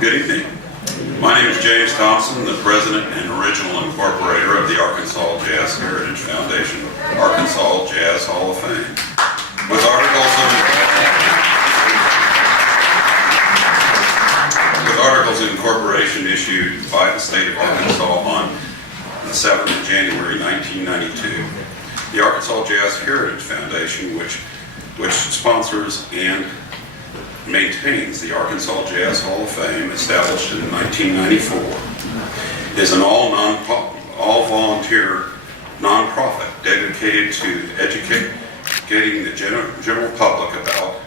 Good evening. My name is James Thompson, the president and original incorporator of the Arkansas Jazz Heritage Foundation, Arkansas Jazz Hall of Fame. With articles of incorporation issued by the state of Arkansas on the 7th of January 1992, the Arkansas Jazz Heritage Foundation, which sponsors and maintains the Arkansas Jazz Hall of Fame, established in 1994, is an all-volunteer nonprofit dedicated to educating the general public about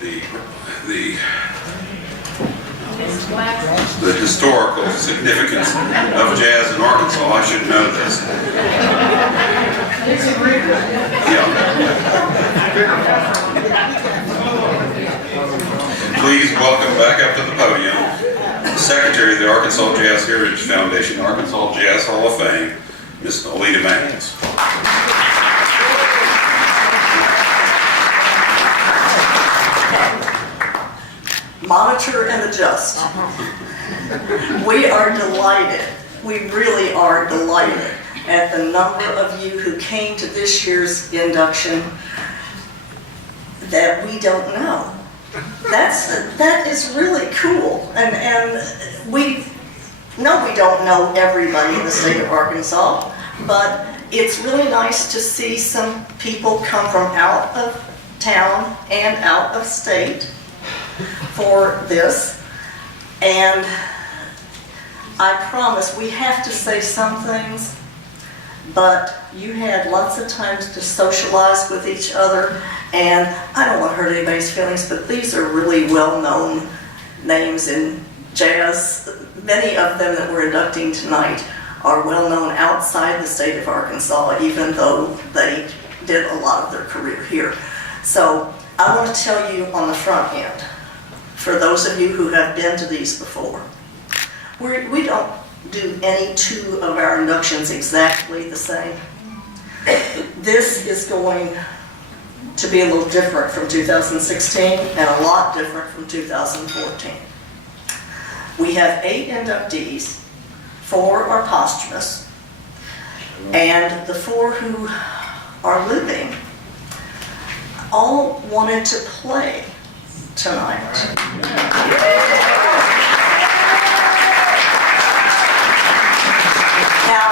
the historical significance of jazz in Arkansas. I should know this. Please welcome back up to the podium the Secretary of the Arkansas Jazz Heritage Foundation, Arkansas Jazz Hall of Fame, Ms. Alita Mannings. Monitor and adjust. We are delighted, we really are delighted at the number of you who came to this year's induction that we don't know. That is really cool, and we know we don't know everybody in the state of Arkansas, but it's really nice to see some people come from out of town and out of state for this. And I promise we have to say some things, but you had lots of times to socialize with each other, and I don't want to hurt anybody's feelings, but these are really well-known names in jazz. Many of them that we're inducting tonight are well-known outside the state of Arkansas, even though they did a lot of their career here. So I want to tell you on the front end, for those of you who have been to these before, we don't do any two of our inductions exactly the same. This is going to be a little different from 2016 and a lot different from 2014. We have 8 inductees, 4 are posthumous, and the 4 who are living all wanted to play tonight. Now,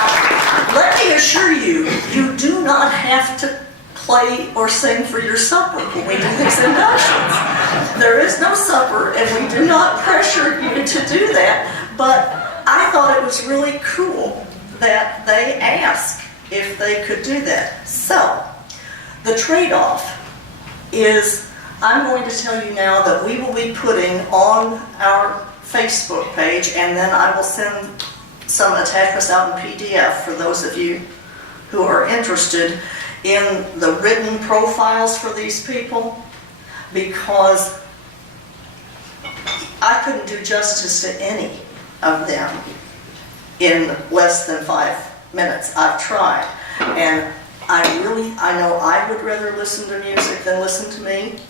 let me assure you, you do not have to play or sing for your supper when we do these inductions. There is no supper, and we do not pressure you to do that, but I thought it was really cool that they asked if they could do that. So, the trade-off is, I'm going to tell you now that we will be putting on our Facebook page, and then I will send some attachments out in PDF for those of you who are interested in the written profiles for these people, because I couldn't do justice to any of them in less than 5 minutes. I've tried, and I know I would rather listen to music than listen to me,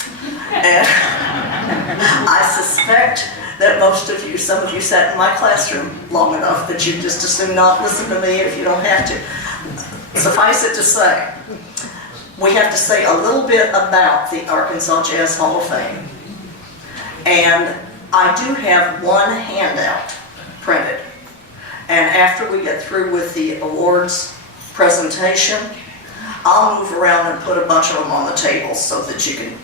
and I suspect that most of you, some of you sat in my classroom long enough that you just assume not listen to me if you don't have to. Suffice it to say, we have to say a little bit about the Arkansas Jazz Hall of Fame. And I do have one handout printed. And after we get through with the awards presentation, I'll move around and put a bunch of them on the table so that you can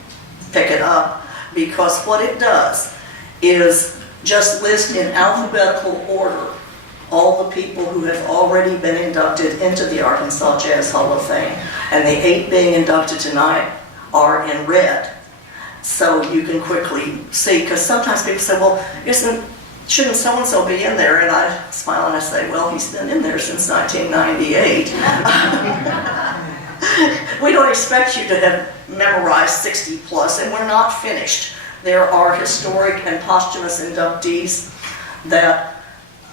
pick it up, because what it does is just list in alphabetical order all the people who have already been inducted into the Arkansas Jazz Hall of Fame. And the 8 being inducted tonight are in red. So you can quickly see, because sometimes people say, well, shouldn't so-and-so be in there? And I smile and I say, well, he's been in there since 1998. We don't expect you to have memorized 60 plus, and we're not finished. There are historic and posthumous inductees that,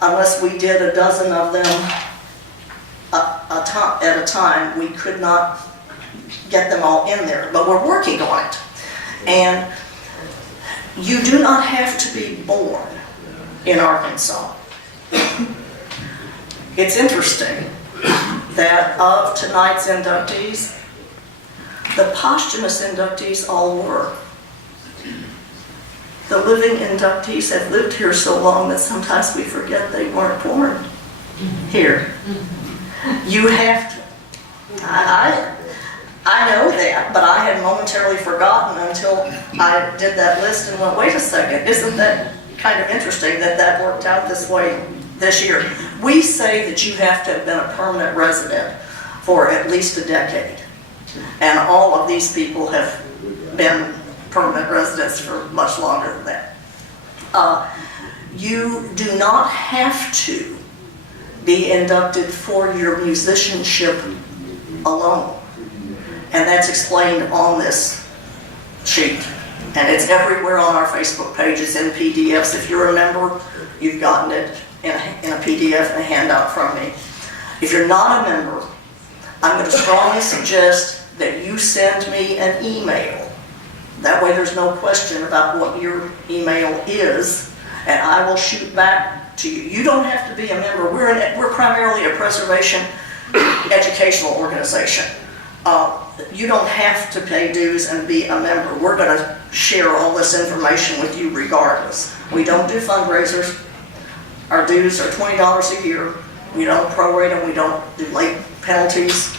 unless we did a dozen of them at a time, we could not get them all in there, but we're working on it. And you do not have to be born in Arkansas. It's interesting that of tonight's inductees, the posthumous inductees all were. The living inductees have lived here so long that sometimes we forget they weren't born here. You have to, I know that, but I had momentarily forgotten until I did that list and went, wait a second, isn't that kind of interesting that that worked out this way this year? We say that you have to have been a permanent resident for at least a decade. And all of these people have been permanent residents for much longer than that. You do not have to be inducted for your musicianship alone. And that's explained on this sheet. And it's everywhere on our Facebook pages in PDFs. If you're a member, you've gotten it in a PDF and a handout from me. If you're not a member, I'm going to strongly suggest that you send me an email. That way there's no question about what your email is, and I will shoot back to you. You don't have to be a member. We're primarily a preservation educational organization. You don't have to pay dues and be a member. We're going to share all this information with you regardless. We don't do fundraisers. Our dues are $20 a year. We don't prorate them. We don't do late penalties.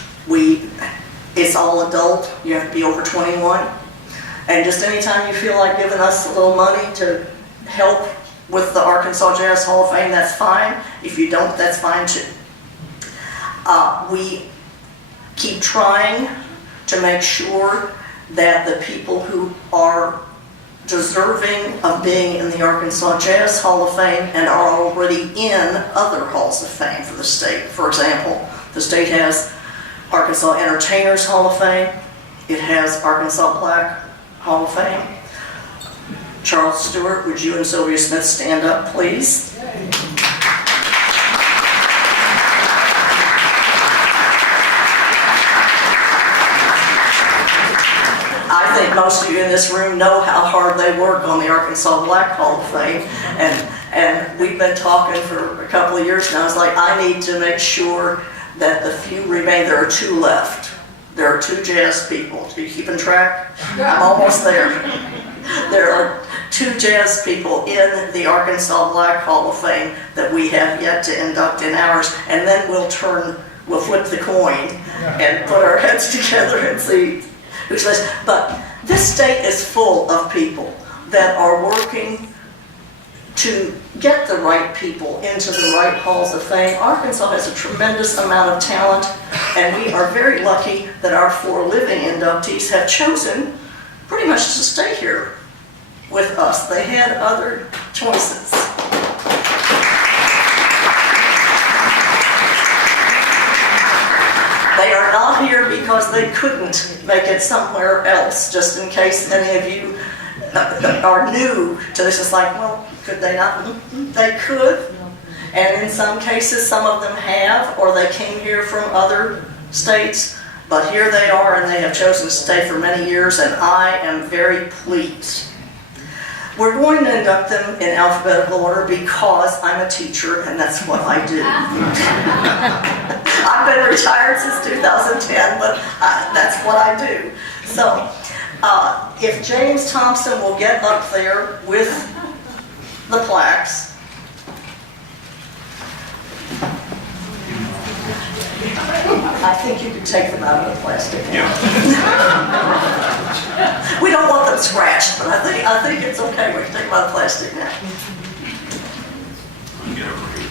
It's all adult. You have to be over 21. And just anytime you feel like giving us a little money to help with the Arkansas Jazz Hall of Fame, that's fine. If you don't, that's fine too. We keep trying to make sure that the people who are deserving of being in the Arkansas Jazz Hall of Fame and are already in other halls of fame for the state. For example, the state has Arkansas Entertainers Hall of Fame. It has Arkansas Black Hall of Fame. Charles Stewart, would you and Sylvia Smith stand up, please? I think most of you in this room know how hard they work on the Arkansas Black Hall of Fame, and we've been talking for a couple of years now. It's like, I need to make sure that the few remain. There are two left. There are two jazz people. Are you keeping track? I'm almost there. There are two jazz people in the Arkansas Black Hall of Fame that we have yet to induct in ours, and then we'll flip the coin and put our heads together and see who's less. But this state is full of people that are working to get the right people into the right halls of fame. Arkansas has a tremendous amount of talent, and we are very lucky that our 4 living inductees have chosen pretty much to stay here with us. They had other choices. They are not here because they couldn't make it somewhere else, just in case any of you are new to this. It's like, well, could they not? They could. And in some cases, some of them have, or they came here from other states. But here they are, and they have chosen to stay for many years, and I am very pleased. We're going to induct them in alphabetical order because I'm a teacher, and that's what I do. I've been retired since 2010, but that's what I do. So, if James Thompson will get up there with the plaques. I think you could take them out of the plastic. Yeah. We don't want them scratched, but I think it's okay. We can take them out of the plastic now. Get over here.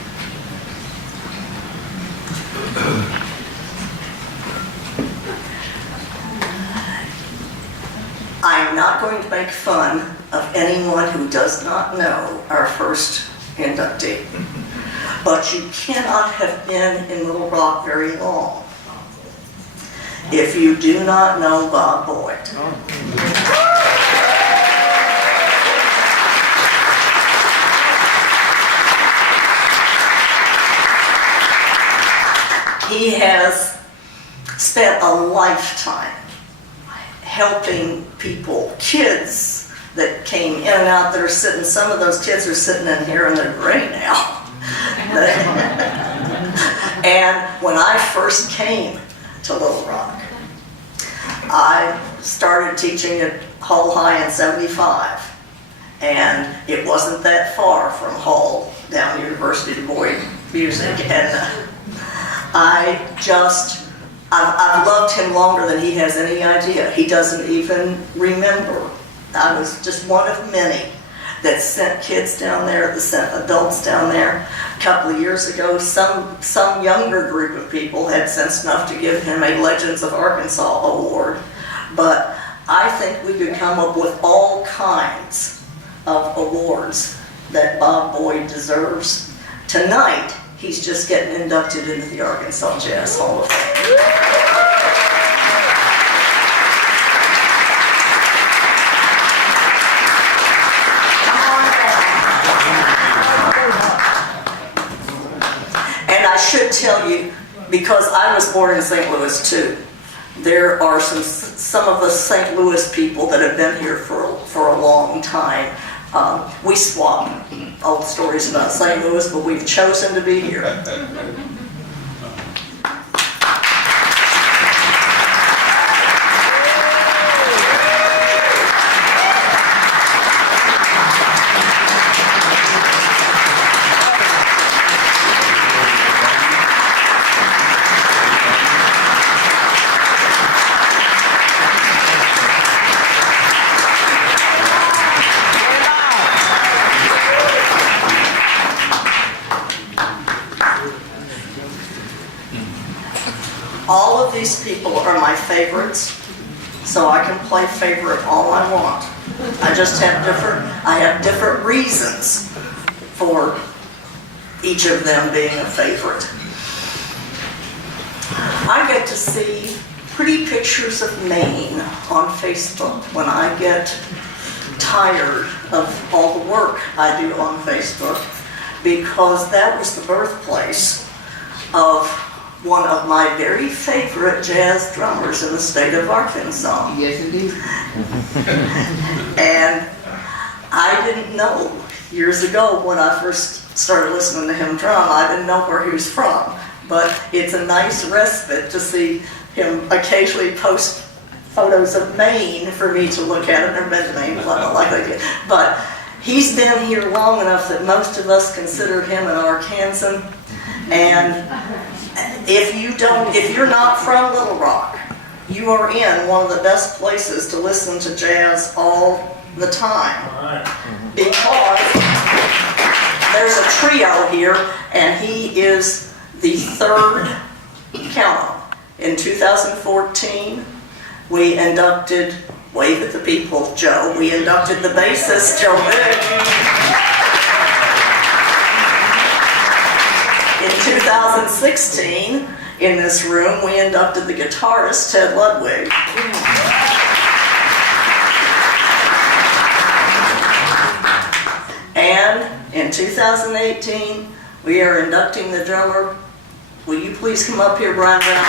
I'm not going to make fun of anyone who does not know our first inductee. But you cannot have been in Little Rock very long if you do not know Bob Boyd. He has spent a lifetime helping people, kids, that came in and out that are sitting, some of those kids are sitting in here and they're gray now. And when I first came to Little Rock, I started teaching at Hull High in '75. And it wasn't that far from Hull down to University Du Bois Music. And I've loved him longer than he has any idea. He doesn't even remember. I was just one of many that sent kids down there, that sent adults down there. A couple of years ago, some younger group of people had sense enough to give him a Legends of Arkansas award. But I think we could come up with all kinds of awards that Bob Boyd deserves. Tonight, he's just getting inducted into the Arkansas Jazz Hall of Fame. And I should tell you, because I was born in St. Louis too, there are some of us St. Louis people that have been here for a long time. We swap old stories about St. Louis, but we've chosen to be here. All of these people are my favorites, so I can play favorite all I want. I just have different reasons for each of them being a favorite. I get to see pretty pictures of Maine on Facebook when I get tired of all the work I do on Facebook, because that was the birthplace of one of my very favorite jazz drummers in the state of Arkansas. Yes, indeed. And I didn't know years ago when I first started listening to him drum, I didn't know where he was from. But it's a nice respite to see him occasionally post photos of Maine for me to look at. I've never been to Maine, like I did. But he's been here long enough that most of us consider him an Arkansan. And if you're not from Little Rock, you are in one of the best places to listen to jazz all the time. Because there's a trio here, and he is the third count. In 2014, we inducted, wave at the people, Joe, we inducted the bassist, Joe Big. In 2016, in this room, we inducted the guitarist, Ted Ludwig. And in 2018, we are inducting the drummer. Will you please come up here, Brian Brown?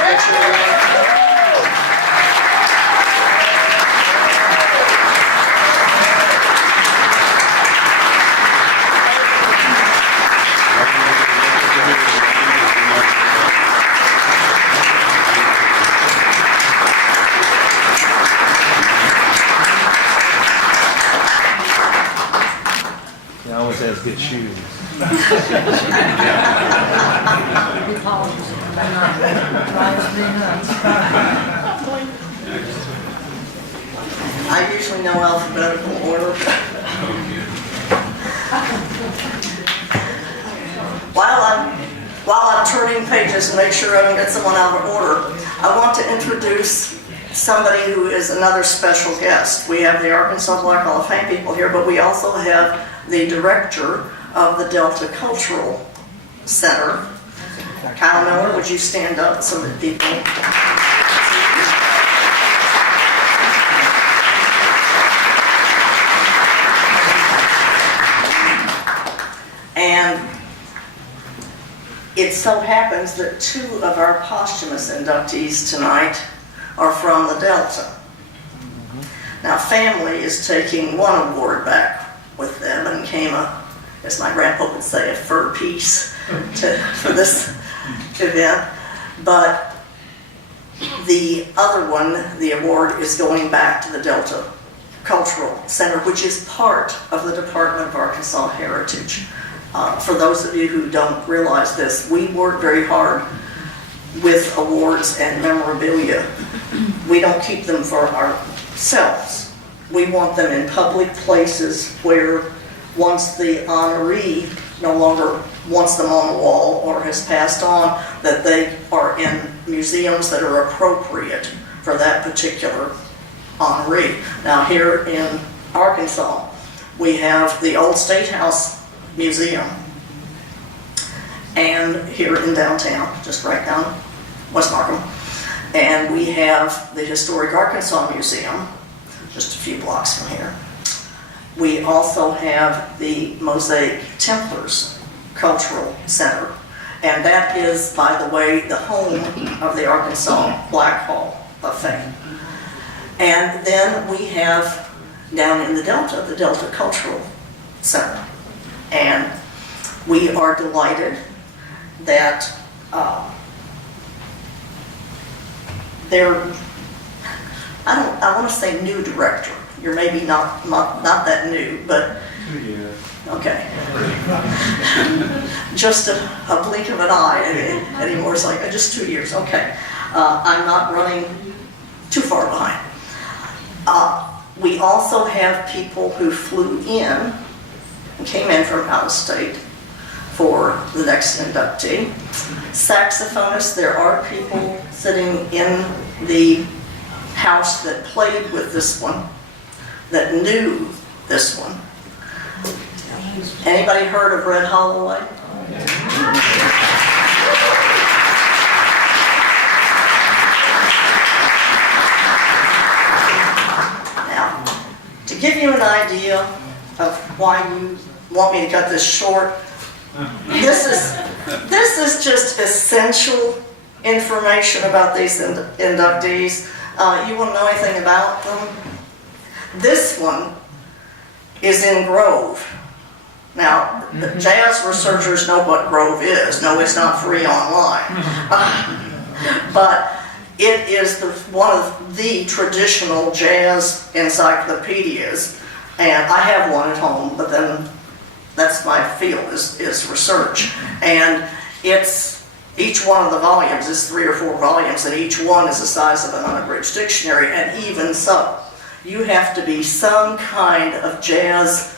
He always has good shoes. I usually know alphabetical order. While I'm turning pages to make sure I don't get someone out of order, I want to introduce somebody who is another special guest. We have the Arkansas Black Hall of Fame people here, but we also have the director of the Delta Cultural Center. Kyle Miller, would you stand up so that people... And it so happens that two of our posthumous inductees tonight are from the Delta. Now, family is taking one award back with them and came as my grandpa would say, a fur piece for this event. But the other one, the award, is going back to the Delta Cultural Center, which is part of the Department of Arkansas Heritage. For those of you who don't realize this, we work very hard with awards and memorabilia. We don't keep them for ourselves. We want them in public places where once the honoree no longer wants them on the wall or has passed on, that they are in museums that are appropriate for that particular honoree. Now here in Arkansas, we have the Old State House Museum, and here in downtown, just right down West Markham, and we have the Historic Arkansas Museum, just a few blocks from here. We also have the Mosaic Templars Cultural Center, and that is, by the way, the home of the Arkansas Black Hall of Fame. And then we have down in the Delta Cultural Center. And we are delighted that I want to say new director. You're maybe not that new, but 2 years. okay. Just a blink of an eye anymore. It's like just 2 years. Okay. I'm not running too far behind. We also have people who flew in and came in from out of state for the next inductee. Saxophonists, there are people sitting in the house that played with this one, that knew this one. Anybody heard of Red Holloway? Now, to give you an idea of why you want me to cut this short, this is just essential information about these inductees. You want to know anything about them? This one is in Grove. Now, the jazz researchers know what Grove is. No, it's not free online. But it is one of the traditional jazz encyclopedias. And I have one at home, but then that's my field, is research. And each one of the volumes is 3 or 4 volumes, and each one is the size of an unabridged dictionary. And even so, you have to be some kind of jazz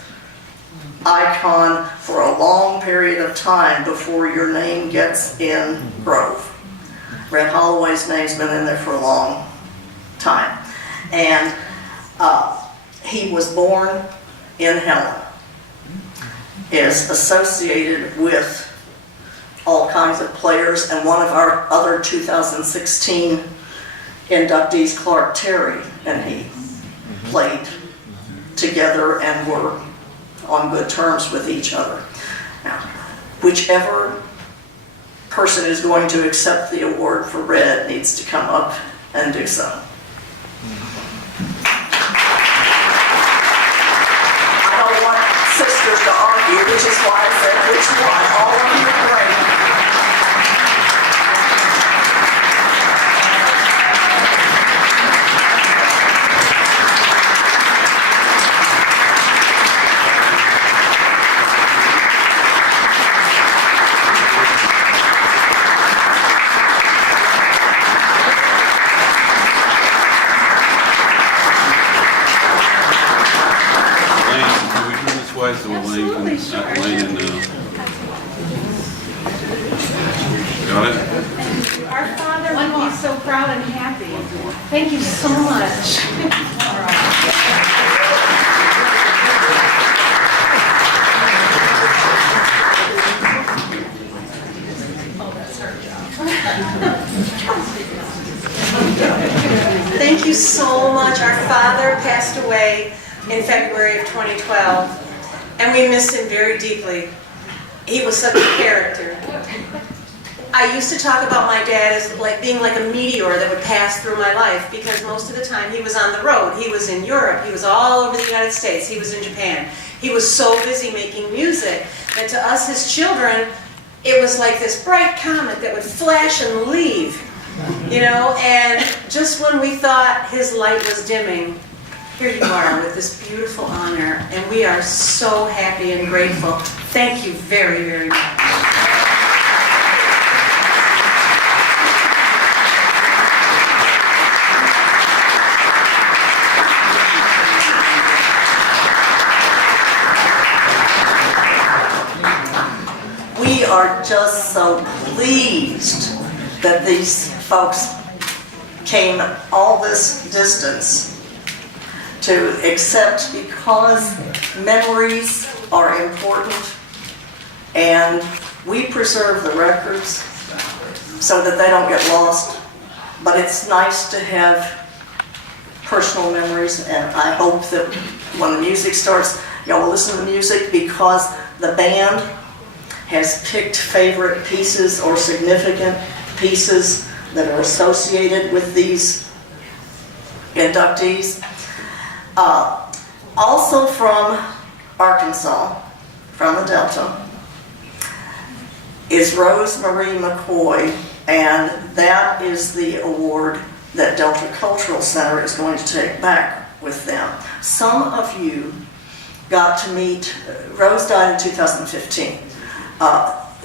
icon for a long period of time before your name gets in Grove. Red Holloway's name's been in there for a long time. And he was born in Helena, is associated with all kinds of players, and one of our other 2016 inductees, Clark Terry, and he played together and were on good terms with each other. Now, whichever person is going to accept the award for Red needs to come up and do so. I don't want sisters to argue, which is why I said which one. All of you are great. Absolutely, sure. Got it? Our Father would be so proud and happy. Thank you so much. Thank you so much. Our father passed away in February of 2012. And we miss him very deeply. He was such a character. I used to talk about my dad as like being like a meteor that would pass through my life, because most of the time he was on the road. He was in Europe, he was all over the United States, he was in Japan. He was so busy making music that to us, his children, it was like this bright comet that would flash and leave, you know, and just when we thought his light was dimming, here you are with this beautiful honor, and we are so happy and grateful. Thank you very, very much. We are just so pleased that these folks came all this distance to accept, because memories are important and we preserve the records so that they don't get lost. But it's nice to have personal memories, and I hope that when the music starts, y'all will listen to the music, because the band has picked favorite pieces or significant pieces that are associated with these inductees. Also from Arkansas, from the Delta, is Maureen McCoy, and that is the award that Delta Cultural Center is going to take back with them. Some of you got to meet, Rose died in 2015.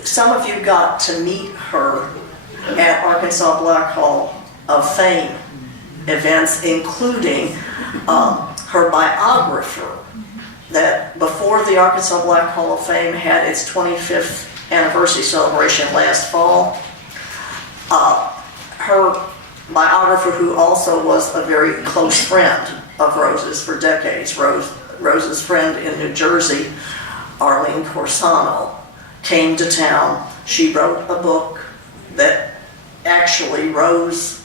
Some of you got to meet her at Arkansas Black Hall of Fame events, including her biographer, that before the Arkansas Black Hall of Fame had its 25th anniversary celebration last fall. Her biographer, who also was a very close friend of Rose's for decades, Rose's friend in New Jersey, Arlene Corsano, came to town. She wrote a book that actually Rose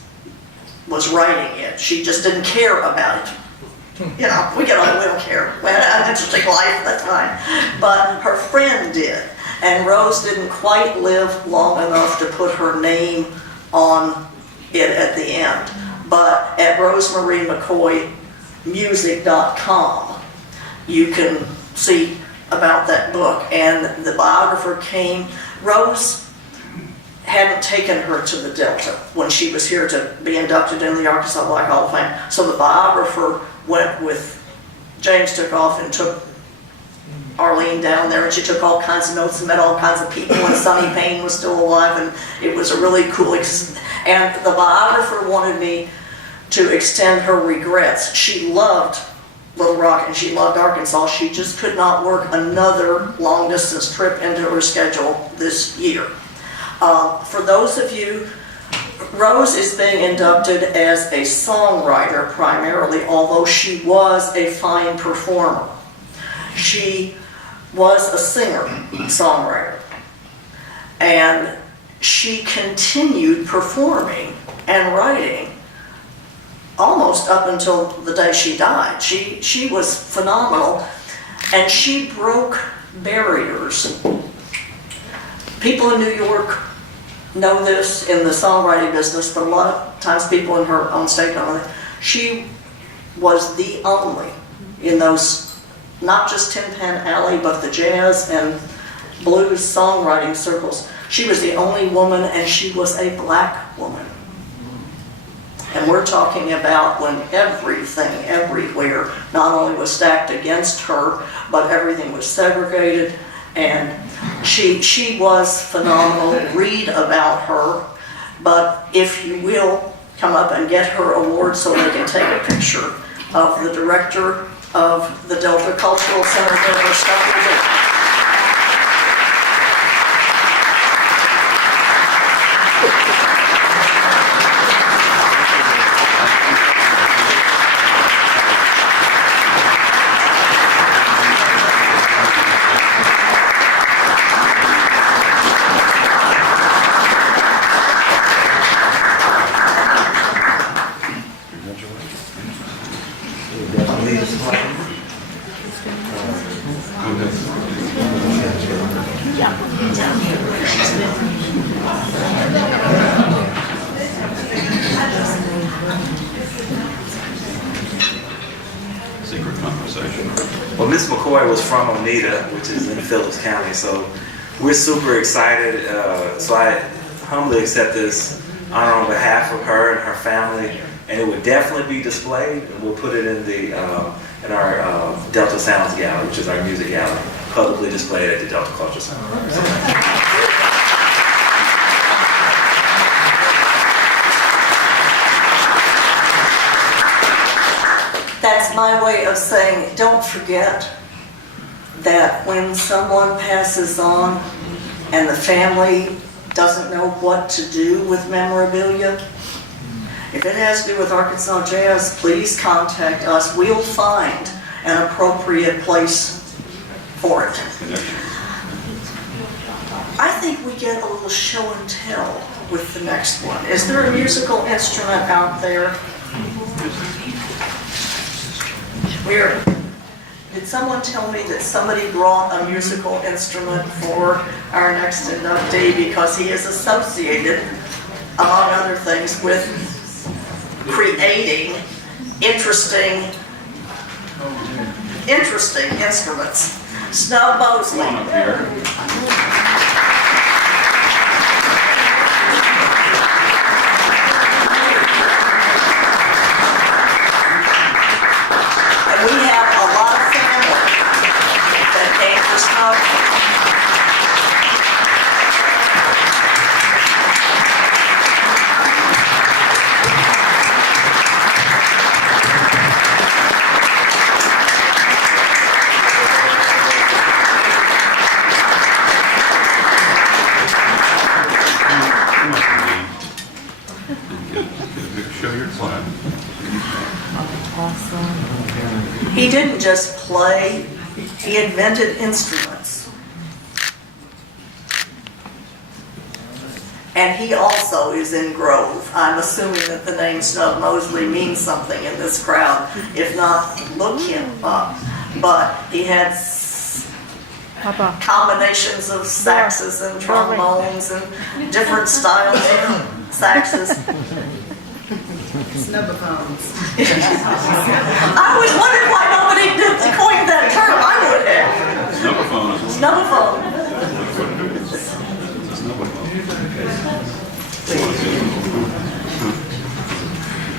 was writing it. She just didn't care about it. You know, we don't care. We had an interesting life at that time. But her friend did. And Rose didn't quite live long enough to put her name on it at the end. But at rosemariemccoymusic.com, you can see about that book. And the biographer came. Rose hadn't taken her to the Delta when she was here to be inducted in the Arkansas Black Hall of Fame. So the biographer went with, James took off and took Arlene down there, and she took all kinds of notes and met all kinds of people, and Sonny Payne was still alive, and it was a really cool, and the biographer wanted me to extend her regrets. She loved Little Rock and she loved Arkansas. She just could not work another long distance trip into her schedule this year. For those of you, Rose is being inducted as a songwriter primarily, although she was a fine performer. She was a singer, songwriter, and she continued performing and writing almost up until the day she died. She was phenomenal, and she broke barriers. People in New York know this in the songwriting business, but a lot of times people in her own state don't know that. She was the only in those, not just Tin Pan Alley, but the jazz and blues songwriting circles. She was the only woman, and she was a black woman. And we're talking about when everything, everywhere, not only was stacked against her, but everything was segregated. And she was phenomenal. Read about her. But if you will, come up and get her award so they can take a picture of the director of the Delta Cultural Center, her stuff. Secret conversation. Well, Miss McCoy was from Oneida, which is in Phillips County, so we're super excited. So I humbly accept this honor on behalf of her and her family, and it would definitely be displayed, and we'll put it in the in our Delta Sounds Gallery, which is our music gallery, publicly displayed at the Delta Culture Center. That's my way of saying, don't forget that when someone passes on and the family doesn't know what to do with memorabilia, if it has to do with Arkansas Jazz, please contact us. We'll find an appropriate place for it. I think we get a little show and tell with the next one. Is there a musical instrument out there? Where? Did someone tell me that somebody brought a musical instrument for our next inductee because he is associated, among other things, with creating interesting instruments. Snub Mosley. Come on up here. We have a lot of family that came for Snub. Show your slide. He didn't just play, he invented instruments. And he also is in Grove. I'm assuming that the name Snub Mosley means something in this crowd. If not, look him up. But he had combinations of saxes and trombones and different styles of saxes. Snubophones. I was wondering why nobody coined that term. I would have. Snubophone is Snubophone.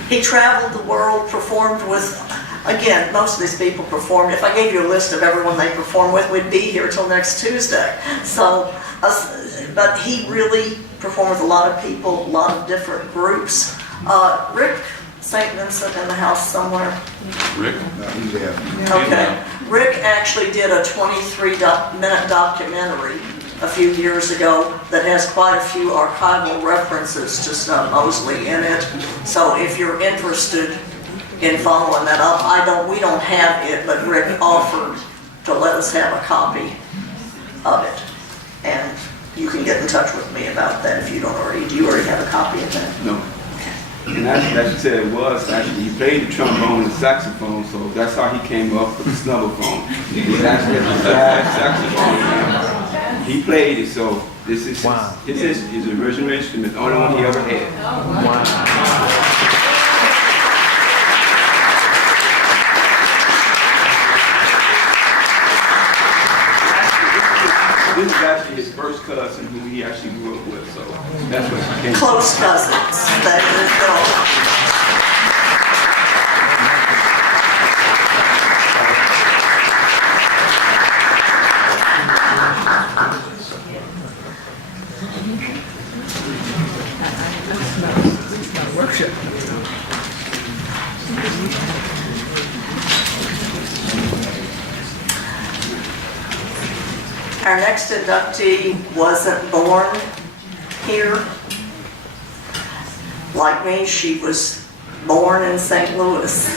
He traveled the world, performed with, again, most of these people performed. If I gave you a list of everyone they performed with, we'd be here till next Tuesday. So, but he really performed with a lot of people, a lot of different groups. Rick St. Vincent in the house somewhere. Rick? Okay. Rick actually did a 23-minute documentary a few years ago that has quite a few archival references to Snub Mosley in it. So if you're interested in following that up, we don't have it, but Rick offered to let us have a copy of it. And you can get in touch with me about that if you don't already. Do you already have a copy of that? No. And as you said, it was actually, he played the trombone and saxophone, so that's how he came up with the snubophone. It was actually a jazz saxophone. He played it, so this is his original instrument, the only one he ever had. Wow. This is actually his first cousin who he actually grew up with, so that's what he came Close cousins. That is Our next inductee wasn't born here. Like me, she was born in St. Louis.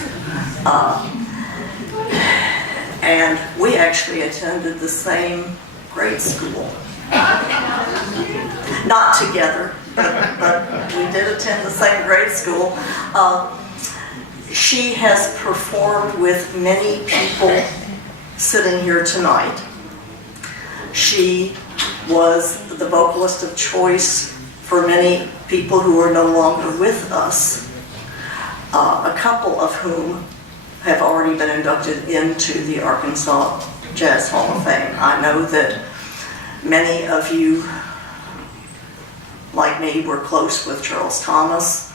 And we actually attended the same grade school. Not together, but we did attend the same grade school. She has performed with many people sitting here tonight. She was the vocalist of choice for many people who are no longer with us, a couple of whom have already been inducted into the Arkansas Jazz Hall of Fame. I know that many of you, like me, were close with Charles Thomas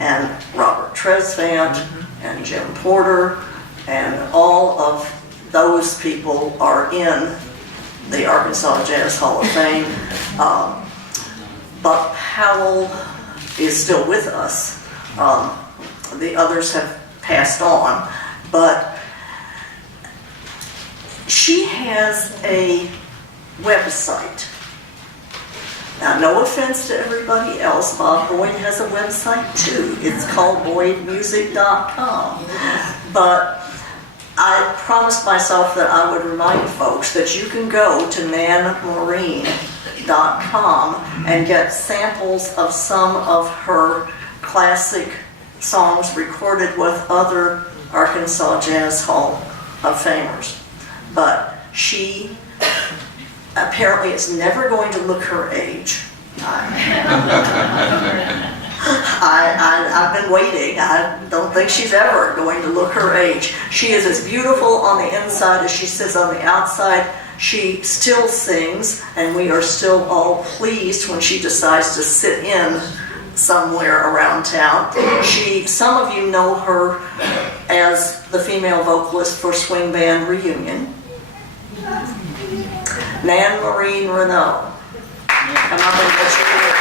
and Robert Tresvant and Jim Porter, and all of those people are in the Arkansas Jazz Hall of Fame. Buck Powell is still with us. The others have passed on, but she has a website. Now, no offense to everybody else, Bob Boyd has a website too. It's called boydmusic.com. But I promised myself that I would remind folks that you can go to nanmaureen.com and get samples of some of her classic songs recorded with other Arkansas Jazz Hall of Famers. But she apparently is never going to look her age. I've been waiting. I don't think she's ever going to look her age. She is as beautiful on the inside as she says on the outside. She still sings, and we are still all pleased when she decides to sit in somewhere around town. Some of you know her as the female vocalist for Swing Band Reunion. Maureen Renaud. Come up and get your ear.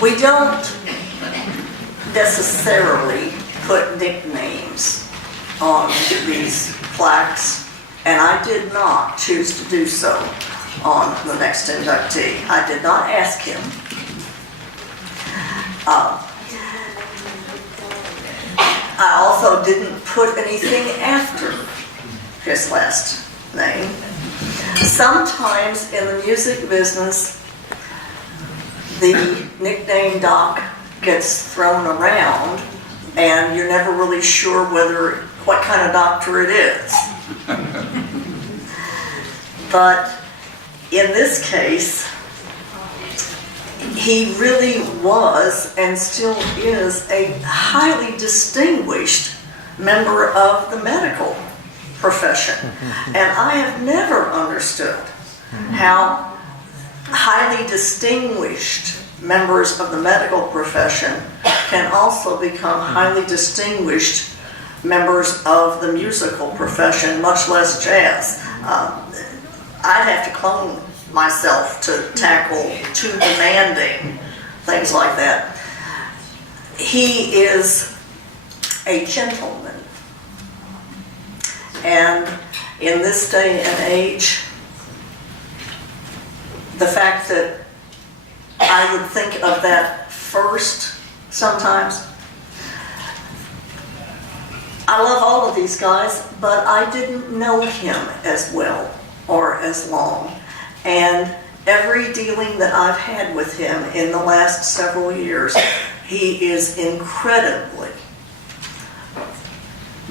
We don't necessarily put nicknames on these plaques, and I did not choose to do so on the next inductee. I did not ask him. I also didn't put anything after his last name. Sometimes in the music business, the nickname Doc gets thrown around, and you're never really sure what kind of doctor it is. But in this case, he really was and still is a highly distinguished member of the medical profession. And I have never understood how highly distinguished members of the medical profession can also become highly distinguished members of the musical profession, much less jazz. I'd have to clone myself to tackle too demanding things like that. He is a gentleman. And in this day and age, the fact that I would think of that first sometimes. I love all of these guys, but I didn't know him as well or as long. And every dealing that I've had with him in the last several years, he is incredibly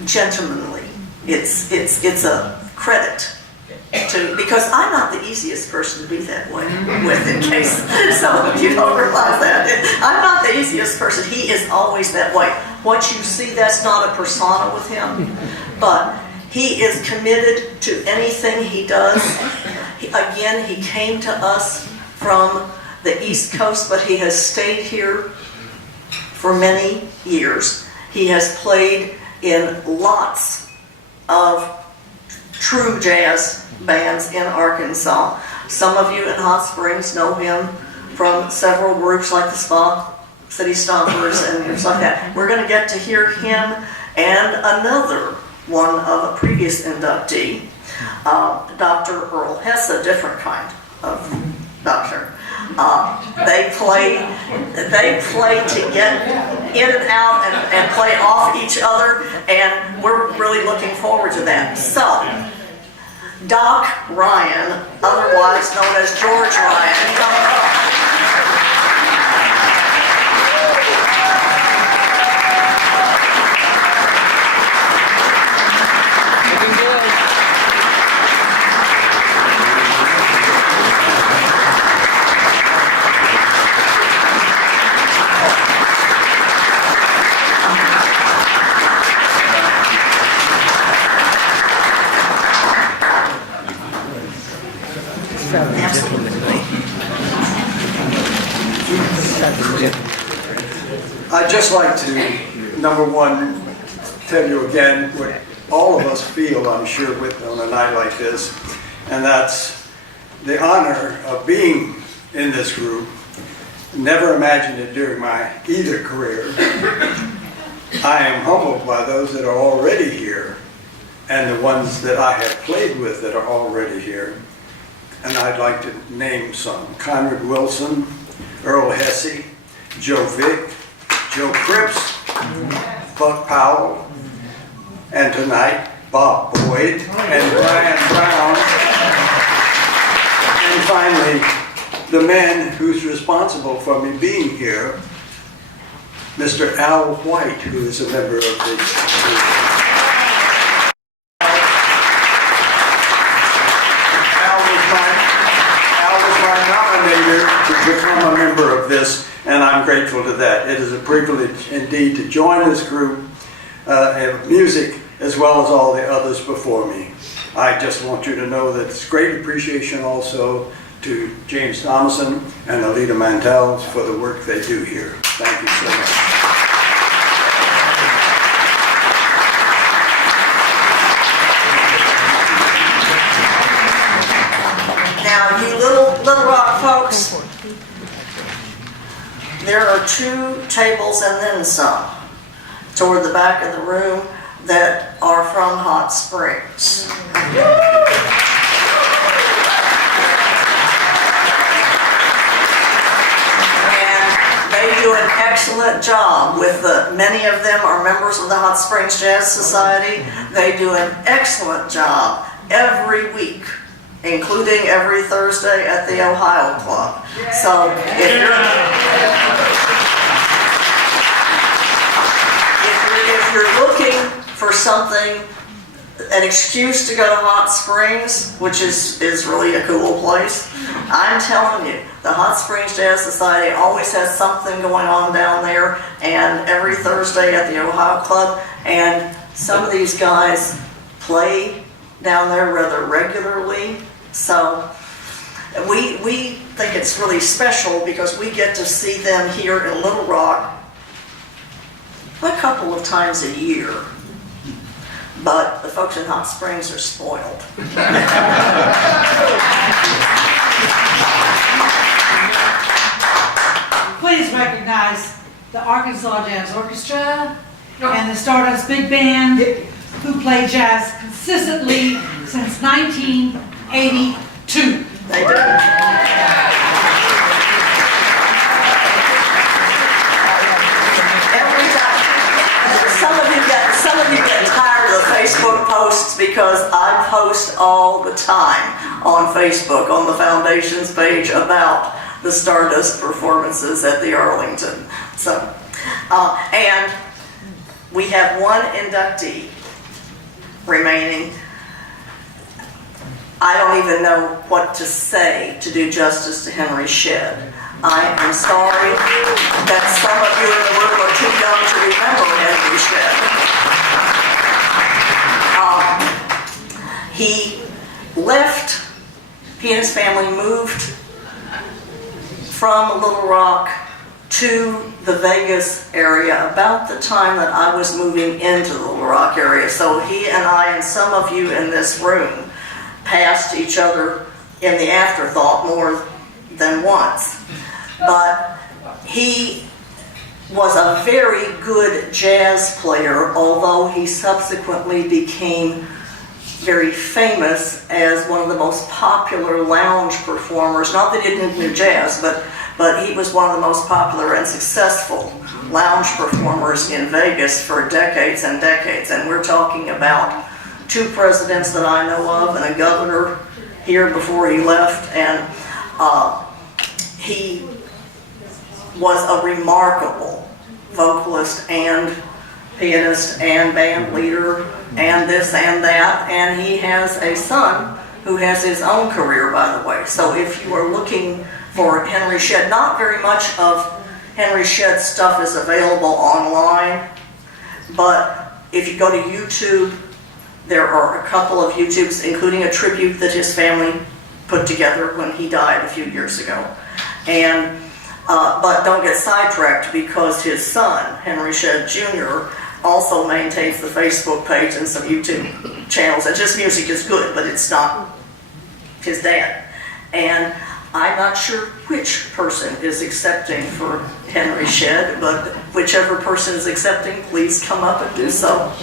gentlemanly. It's a credit because I'm not the easiest person to be that way with, in case some of you don't realize that. I'm not the easiest person. He is always that way. What you see, that's not a persona with him, but he is committed to anything he does. Again, he came to us from the East Coast, but he has stayed here for many years. He has played in lots of true jazz bands in Arkansas. Some of you in Hot Springs know him from several groups like the City Stompers and groups like that. We're going to get to hear him and another one of a previous inductee, Dr. Earl Hess, a different kind of doctor. They play to get in and out and play off each other, and we're really looking forward to that. So, Doc Ryan, otherwise known as George Ryan, come up. I'd just like to, number one, tell you again what all of us feel, I'm sure, on a night like this, and that's the honor of being in this group. Never imagined it during my either career. I am humbled by those that are already here and the ones that I have played with that are already here. And I'd like to name some: Conrad Wilson, Earl Hesse, Joe Vick, Joe Cripps, Buck Powell, and tonight Bob Boyd and Brian Brown, and finally the man who's responsible for me being here, Mr. Al White, who is a member of this group. Al was my nominator to become a member of this, and I'm grateful to that. It is a privilege indeed to join this group of music as well as all the others before me. I just want you to know that it's great appreciation also to James Thomason and Alita Mantels for the work they do here. Thank you so much. Now, you Little Rock folks, there are 2 tables and then some toward the back of the room that are from Hot Springs. And they do an excellent job with many of them are members of the Hot Springs Jazz Society. They do an excellent job every week, including every Thursday at the Ohio Club. So if you're looking for something, an excuse to go to Hot Springs, which is really a cool place, I'm telling you, the Hot Springs Jazz Society always has something going on down there, and every Thursday at the Ohio Club, and some of these guys play down there rather regularly. So we think it's really special because we get to see them here in Little Rock a couple of times a year. But the folks in Hot Springs are spoiled. Please recognize the Arkansas Jazz Orchestra and the Stardust Big Band, who play jazz consistently since 1982. They do. Every time. Some of you get tired of the Facebook posts because I post all the time on Facebook, on the Foundation's page, about the Stardust performances at the Arlington. So, and we have one inductee remaining. I don't even know what to say to do justice to Henry Shead. I am sorry that some of you in the room are too young to remember Henry Shead. He left, he and his family moved from Little Rock to the Vegas area about the time that I was moving into the Little Rock area. So he and I and some of you in this room passed each other in the afterthought more than once. But he was a very good jazz player, although he subsequently became very famous as one of the most popular lounge performers. Not that he didn't do jazz, but he was one of the most popular and successful lounge performers in Vegas for decades and decades. And we're talking about 2 presidents that I know of and a governor here before he left. And he was a remarkable vocalist and pianist and band leader and this and that. And he has a son who has his own career, by the way. So if you are looking for Henry Shead, not very much of Henry Shead's stuff is available online, but if you go to YouTube, there are a couple of YouTubes, including a tribute that his family put together when he died a few years ago. And but don't get sidetracked, because his son, Henry Shead Jr., also maintains the Facebook page and some YouTube channels. And just music is good, but it's not his dad. And I'm not sure which person is accepting for Henry Shead, but whichever person is accepting, please come up and do so.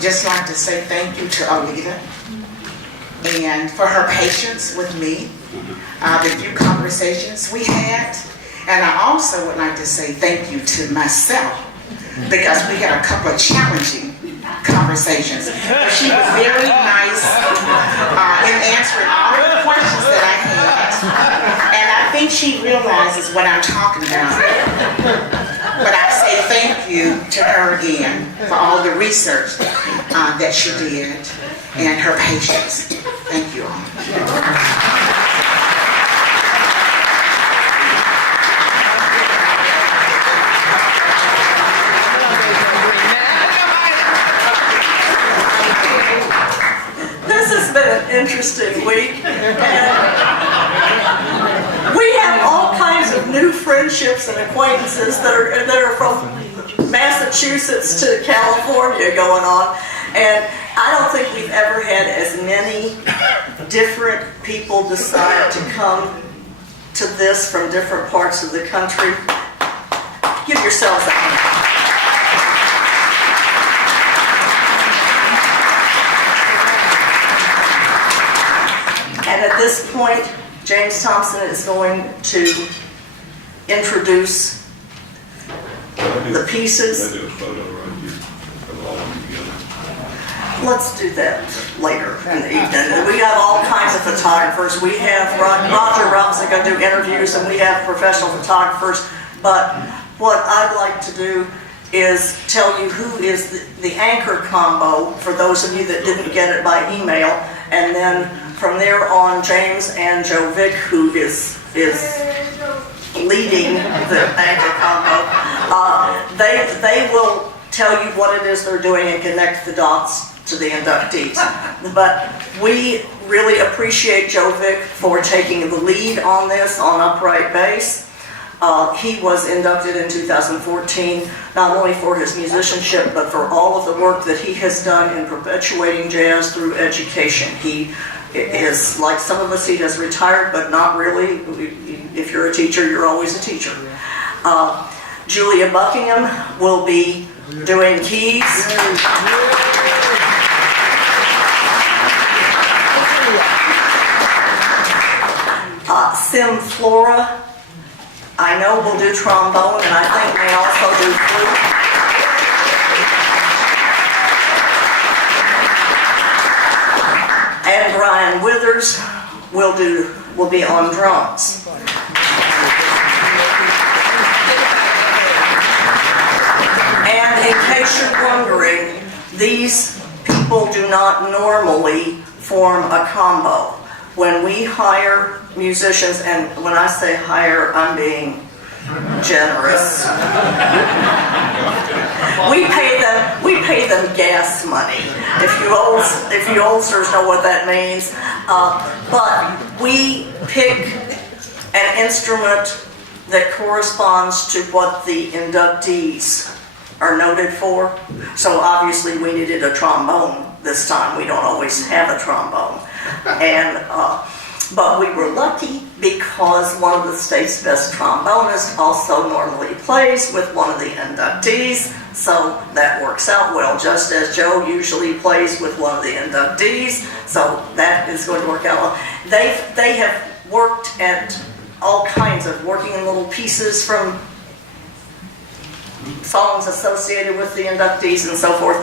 Just like to say thank you to Alita and for her patience with me, the few conversations we had. And I also would like to say thank you to myself, because we had a couple of challenging conversations. But she was very nice in answering all the questions that I had. And I think she realizes what I'm talking about. But I say thank you to her again for all the research that she did and her patience. Thank you all. This has been an interesting week. We have all kinds of new friendships and acquaintances that are from Massachusetts to California going on. And I don't think we've ever had as many different people decide to come to this from different parts of the country. Give yourselves a hand. And at this point, James Thompson is going to introduce the pieces. I do a photo right here of all of them together. Let's do that later in the evening. We have all kinds of photographers. We have Roger Robinson going to do interviews, and we have professional photographers. But what I'd like to do is tell you who is the anchor combo for those of you that didn't get it by email. And then from there on, James and Joe Vick, who is leading the anchor combo, they will tell you what it is they're doing and connect the dots to the inductees. But we really appreciate Joe Vick for taking the lead on this on upright bass. He was inducted in 2014, not only for his musicianship, but for all of the work that he has done in perpetuating jazz through education. He is, like some of us, he has retired, but not really. If you're a teacher, you're always a teacher. Julia Buckingham will be doing keys. Sim Flora, I know will do trombone, and I think may also do flute. And Brian Withers will be on drums. And in case you're wondering, these people do not normally form a combo. When we hire musicians, and when I say hire, I'm being generous. We pay them gas money. If you oldsters know what that means. But we pick an instrument that corresponds to what the inductees are noted for. So obviously we needed a trombone this time. We don't always have a trombone. And but we were lucky because one of the state's best trombonists also normally plays with one of the inductees, so that works out well, just as Joe usually plays with one of the inductees, so that is going to work out well. They have worked at all kinds of working in little pieces from songs associated with the inductees and so forth.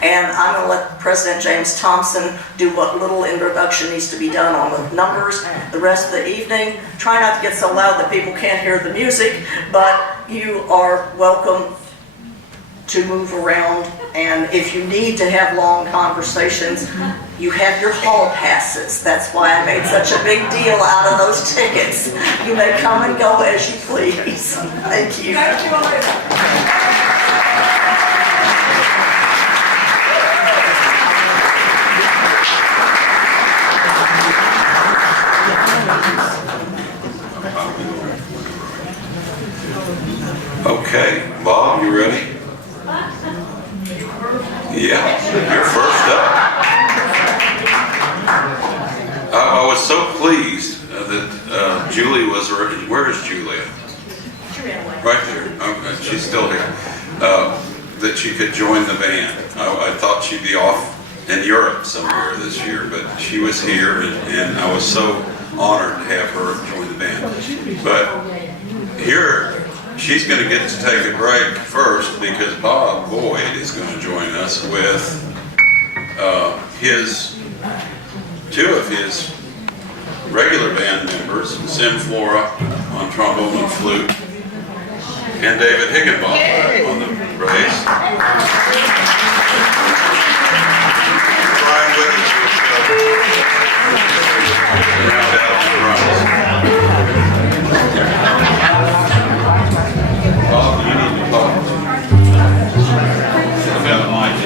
And I'm going to let President James Thompson do what little introduction needs to be done on the numbers the rest of the evening. Try not to get so loud that people can't hear the music, but you are welcome to move around. And if you need to have long conversations, you have your hall passes. That's why I made such a big deal out of those tickets. You may come and go as you please. Thank you. Okay, Bob, you ready? Yeah, you're first up. I was so pleased that Julie was, where is Julia? Right there, okay, she's still here. That she could join the band. I thought she'd be off in Europe somewhere this year, but she was here, and I was so honored to have her join the band. But here, she's going to get to take a break first because Bob Boyd is going to join us with two of his regular band members, Sim Flora on trombone and flute, and David Higginbotham on the bass. Brian Withers will round out the drums. Bob, you need to talk about the mic.